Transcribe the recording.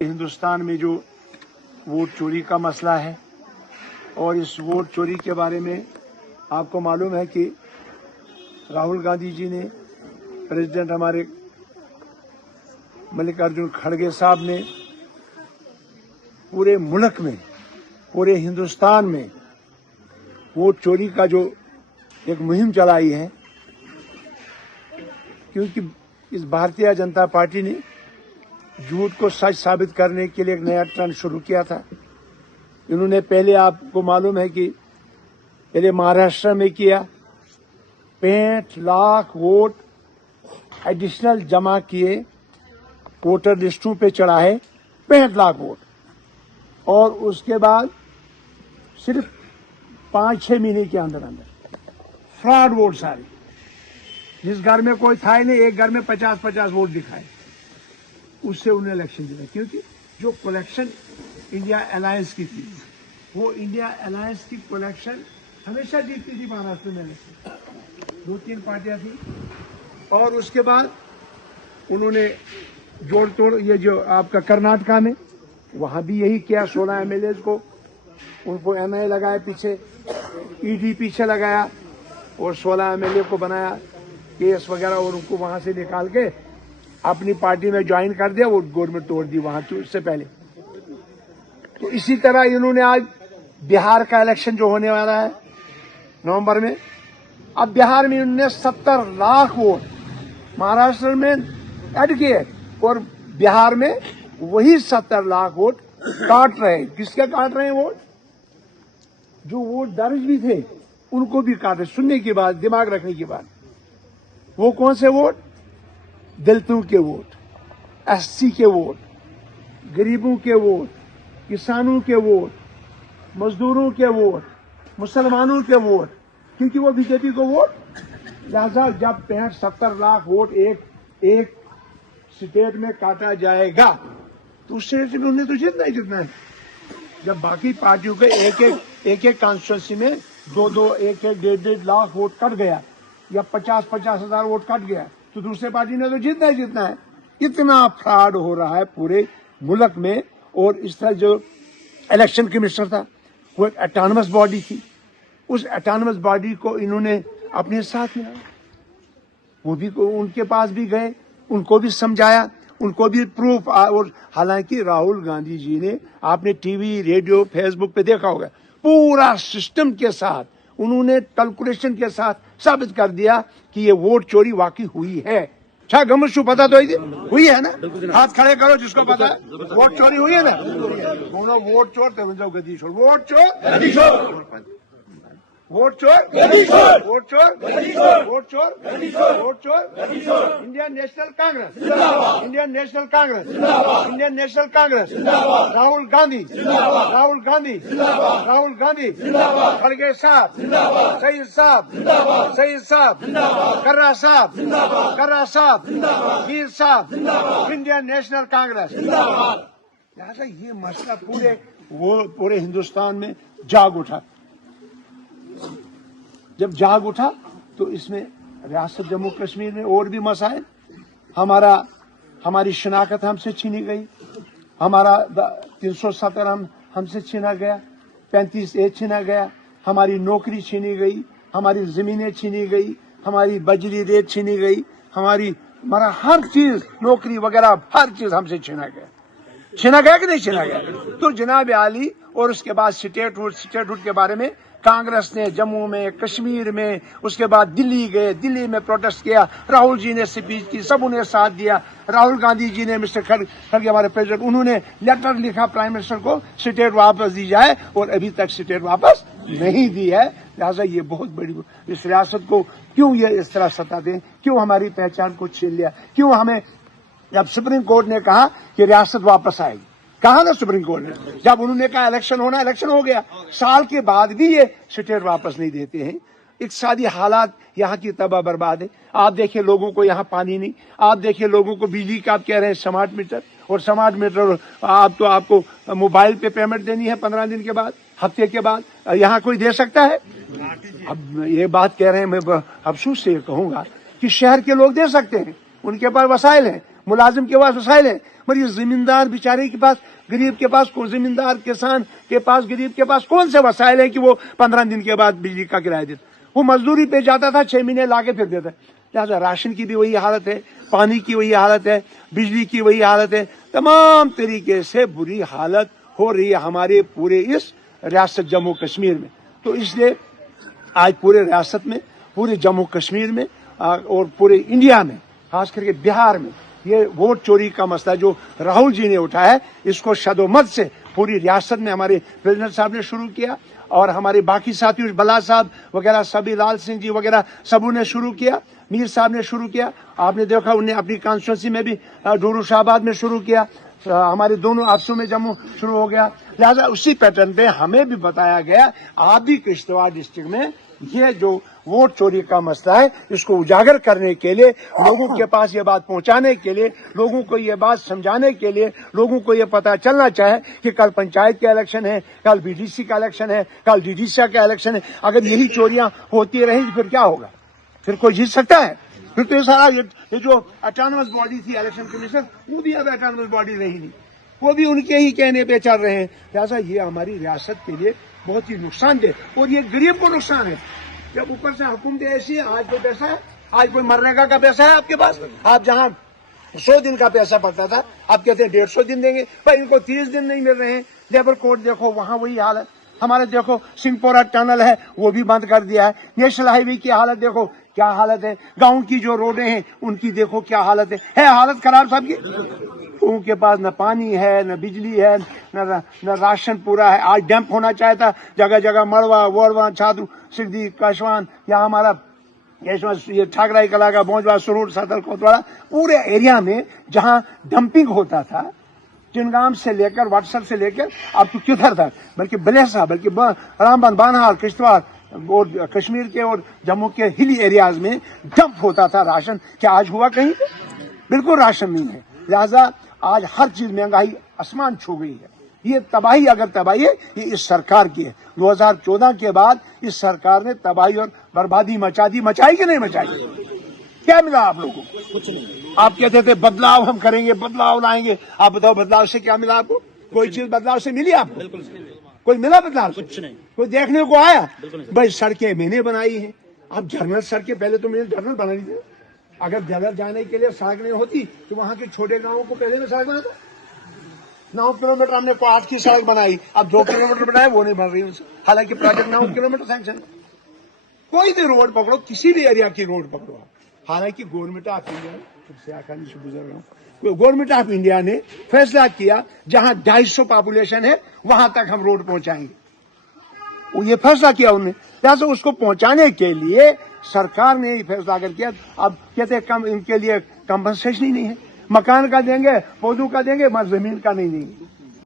हिंदुस्तान में जो वोट चोरी का मसला है और इस वोट चोरी के बारे में आपको मालूम है कि राहुल गांधी जी ने प्रेसिडेंट हमारे मल्लिकार्जुन खड़गे साहब ने पूरे मुल्क में, पूरे हिंदुस्तान में वोट चोरी का जो एक मुहिम चलाई है, क्योंकि इस भारतीय जनता पार्टी ने झूठ को सच साबित करने के लिए एक नया ट्रेंड शुरू किया था। इन्होंने पहले, आपको मालूम है कि पहले महाराष्ट्र में किया, 65 लाख वोट एडिशनल जमा किए, वोटर लिस्टों पे चढ़ाए 65 लाख वोट, और उसके बाद सिर्फ 5-6 महीने के अंदर अंदर फ्रॉड वोट सारे, जिस घर में कोई था ही नहीं, एक घर में 50-50 वोट दिखाए, उससे उन्हें इलेक्शन दिया। क्योंकि जो कलेक्शन इंडिया अलायंस की थी, वो इंडिया अलायंस की कलेक्शन हमेशा जीतती थी महाराष्ट्र में इलेक्शन, 2-3 पार्टियां थी। और उसके बाद उन्होंने जोड़ तोड़, ये जो आपका कर्नाटका में, वहां भी यही किया। 16 एमएलए को उनको एमआई लगाया पीछे, ईडी पीछे लगाया, और 16 एमएलए को बनाया केस वगैरह, और उनको वहां से निकाल के अपनी पार्टी में ज्वाइन कर दिया, वो गवर्नमेंट तोड़ दी वहां की उससे पहले। तो इसी तरह इन्होंने आज बिहार का इलेक्शन जो होने वाला है नवंबर में, अब बिहार में इन्होंने 70 लाख वोट महाराष्ट्र में ऐड किए, और बिहार में वही 70 लाख वोट काट रहे हैं। किसके काट रहे हैं वोट? जो वोट दर्ज भी थे उनको भी काट रहे। सुनने की बात, दिमाग रखने की बात। वो कौन से वोट? दलितों के वोट, एससी के वोट, गरीबों के वोट, किसानों के वोट, मजदूरों के वोट, मुसलमानों के वोट, क्योंकि वो बीजेपी को वोट। लिहाजा जब 65-70 लाख वोट एक स्टेट में काटा जाएगा, तो उस स्टेट में उन्हें तो जितना ही जितना है। जब बाकी पार्टियों के एक कॉन्स्टिट्यूंसी में 2-2, 1-1, 1.5 लाख वोट कट गया, या 50-50 हजार वोट कट गया, तो दूसरे पार्टी ने तो जीतना ही जीतना है। इतना फ्रॉड हो रहा है पूरे मुल्क में। और इस तरह जो इलेक्शन कमिश्नर था, वो एक ऑटोनमस बॉडी थी, उस ऑटोनमस बॉडी को इन्होंने अपने साथ में, वो भी उनके पास भी गए, उनको भी समझाया, उनको भी प्रूफ। और हालांकि राहुल गांधी जी ने, आपने टीवी, रेडियो, फेसबुक पे देखा होगा, पूरा सिस्टम के साथ उन्होंने कैलकुलेशन के साथ साबित कर दिया कि ये वोट चोरी वाकई हुई है। क्या गमशु पता तो हुई है ना? हाथ खड़े करो जिसको पता है। वोट चोरी हुई है ना? दोनों वोट चोर थे, गद्दी छोड़, वोट चोर, गद्दी छोड़, वोट चोर, गद्दी छोड़, वोट चोर, गद्दी छोड़, वोट चोर, गद्दी छोड़, वोट चोर, गद्दी छोड़। इंडियन नेशनल कांग्रेस जिंदाबाद, इंडियन नेशनल कांग्रेस जिंदाबाद, इंडियन नेशनल कांग्रेस जिंदाबाद, राहुल गांधी जिंदाबाद, राहुल गांधी जिंदाबाद, राहुल गांधी जिंदाबाद, खड़गे साहब जिंदाबाद, सईद साहब जिंदाबाद, सईद साहब जिंदाबाद, कर्रा साहब जिंदाबाद, कर्रा साहब जिंदाबाद, मीर साहब जिंदाबाद, इंडियन नेशनल कांग्रेस जिंदाबाद। लिहाजा ये मसला पूरे हिंदुस्तान में जाग उठा। जब जाग उठा तो इसमें रियासत जम्मू कश्मीर में और भी मसाइल, हमारी शनाख्त हमसे छीनी गई, हमारा 370 हमसे छीना गया, 35A छीना गया, हमारी नौकरी छीनी गई, हमारी जमीनें छीनी गई, हमारी बजरी रेत छीनी गई, हमारा हर चीज, नौकरी वगैरह हर चीज हमसे छीना गया कि नहीं छीना गया? तो जनाब आली, और उसके बाद स्टेटहुड के बारे में कांग्रेस ने जम्मू में, कश्मीर में, उसके बाद दिल्ली गए, दिल्ली में प्रोटेस्ट किया, राहुल जी ने स्पीच की, सब उन्हें साथ दिया। राहुल गांधी जी ने, मिस्टर खड़गे हमारे प्रेसिडेंट, उन्होंने लेटर लिखा प्राइम मिनिस्टर को, स्टेट वापस दी जाए, और अभी तक स्टेट वापस नहीं दी है। लिहाजा ये बहुत बड़ी, इस रियासत को क्यों ये इस तरह सता दें, क्यों हमारी पहचान को छीन लिया, क्यों हमें, जब सुप्रीम कोर्ट ने कहा कि रियासत वापस आएगी, कहा ना सुप्रीम कोर्ट ने, जब उन्होंने कहा इलेक्शन होना, इलेक्शन हो गया, साल के बाद भी ये स्टेट वापस नहीं देते हैं। इकसादी हालात यहाँ की तबाह बर्बाद है। आप देखिए लोगों को यहाँ पानी नहीं, आप देखिए लोगों को बिजली का, आप कह रहे हैं स्मार्ट मीटर, और स्मार्ट मीटर आपको मोबाइल पे पेमेंट देनी है 15 दिन के बाद, हफ्ते के बाद, यहाँ कोई दे सकता है? अब ये बात कह रहे हैं, मैं अफसोस से कहूंगा कि शहर के लोग दे सकते हैं, उनके पास वसाइल हैं, मुलाजिम के पास वसाइल हैं, मगर ये जिम्मेदार बेचारे के पास, गरीब के पास, को जिम्मेदार किसान के पास, गरीब के पास कौन से वसाइल है कि वो 15 दिन के बाद बिजली का किराया देता? वो मजदूरी पे जाता था, 6 महीने लाके फिर देता। लिहाजा राशन की भी वही हालत है, पानी की वही हालत है, बिजली की वही हालत है, तमाम तरीके से बुरी हालत हो रही है हमारे पूरे इस रियासत जम्मू कश्मीर में। तो इसलिए आज पूरे रियासत में, पूरे जम्मू कश्मीर में और पूरे इंडिया में, खास करके बिहार में, ये वोट चोरी का मसला जो राहुल जी ने उठाया है, इसको शदोमत से पूरी रियासत में हमारे प्रेसिडेंट साहब ने शुरू किया और हमारे बाकी साथियों बला साहब वगैरह, सभी लाल सिंह जी वगैरह सबों ने शुरू किया, मीर साहब ने शुरू किया। आपने देखा उन्हें अपनी कॉन्स्टिट्यूंसी में भी डूरू शाहबाद में शुरू किया, हमारे दोनों आपसों में जम्मू शुरू हो गया। लिहाजा उसी पैटर्न पे हमें भी बताया गया, आप भी किश्तवाड़ डिस्ट्रिक्ट में ये जो वोट चोरी का मसला है, इसको उजागर करने के लिए, लोगों के पास ये बात पहुंचाने के लिए, लोगों को ये बात समझाने के लिए, लोगों को ये पता चलना चाहे कि कल पंचायत का इलेक्शन है, कल बीडीसी का इलेक्शन है, कल डीडीसी का इलेक्शन है। अगर यही चोरियां होती रही तो फिर क्या होगा? फिर कोई जीत सकता है? फिर तो ये सारा ये जो ऑटोनमस बॉडी थी इलेक्शन कमीशन, वो भी अब ऑटोनमस बॉडी रही नहीं, वो भी उनके ही कहने पे चल रहे हैं। लिहाजा ये हमारी रियासत के लिए बहुत ही नुकसानदेह, और ये गरीब को नुकसान है। जब ऊपर से हुकूमत ऐसी है, आज कोई पैसा है, आज कोई मनरेगा का पैसा है आपके पास? आप जहां 100 दिन का पैसा पड़ता था, आप कहते हैं 150 दिन देंगे, भाई इनको 30 दिन नहीं मिल रहे हैं। लेबर कोड देखो, वहां वही हाल है। हमारे देखो सिंहपोरा टनल है, वो भी बंद कर दिया है। नेशनल हाईवे की हालत देखो क्या हालत है, गांव की जो रोडें हैं उनकी देखो क्या हालत है हालत खराब सबकी। उनके पास न पानी है, न बिजली है, न राशन पूरा है। आज डैम्प होना चाहिए था जगह जगह, मड़वा, वोड़वा, छात्र, सिद्धि, कशवान, या हमारा ये ठाकराई कला का भोजवा, सुरूर, सतल, कोतवाड़ा, पूरे एरिया में जहां डंपिंग होता था, चिनगाम से लेकर, वाटसर से लेकर अब तो किधर तक, बल्कि बलेसा, बल्कि रामबन, बानहाल, किश्तवाड़ और कश्मीर के और जम्मू के हिली एरियाज में डंप होता था राशन। क्या आज हुआ कहीं पे? बिल्कुल राशन नहीं है। लिहाजा आज हर चीज महंगाई आसमान छू गई है। ये तबाही, अगर तबाही है, ये इस सरकार की है। 2014 के बाद इस सरकार ने तबाही और बर्बादी मचा दी। मचाई कि नहीं मचाई? क्या मिला आप लोगों को? कुछ नहीं। आप कहते थे बदलाव हम करेंगे, बदलाव लाएंगे। आप बताओ बदलाव से क्या मिला आपको? कोई चीज बदलाव से मिली आपको? बिल्कुल। कोई मिला बदलाव? कुछ नहीं। कोई देखने को आया? भाई सड़कें मैंने बनाई है। अब जर्नल सड़कें, पहले तो मैंने जर्नल बनाई थी। अगर जर्नल जाने के लिए सड़क नहीं होती तो वहां के छोटे गांवों को पहले में सड़क बनाता। 9 किलोमीटर हमने को 8 की सड़क बनाई, अब 2 किलोमीटर बनाए, वो नहीं बन रही उनसे। हालांकि प्रोजेक्ट 9 किलोमीटर सैंक्शन। कोई भी रोड पकड़ो, किसी भी एरिया की रोड पकड़ो, हालांकि गवर्नमेंट ऑफ इंडिया, से आसानी से गुजर रहा हूँ, गवर्नमेंट ऑफ इंडिया ने फैसला किया जहां 250 पॉपुलेशन है वहां तक हम रोड पहुंचाएंगे। वो ये फैसला किया उन्होंने। लिहाजा उसको पहुंचाने के लिए सरकार ने ये फैसला कर किया। अब कहते हैं कम, इनके लिए कंपनसेशन ही नहीं है। मकान का देंगे, पौधों का देंगे, मगर जमीन का नहीं देंगे।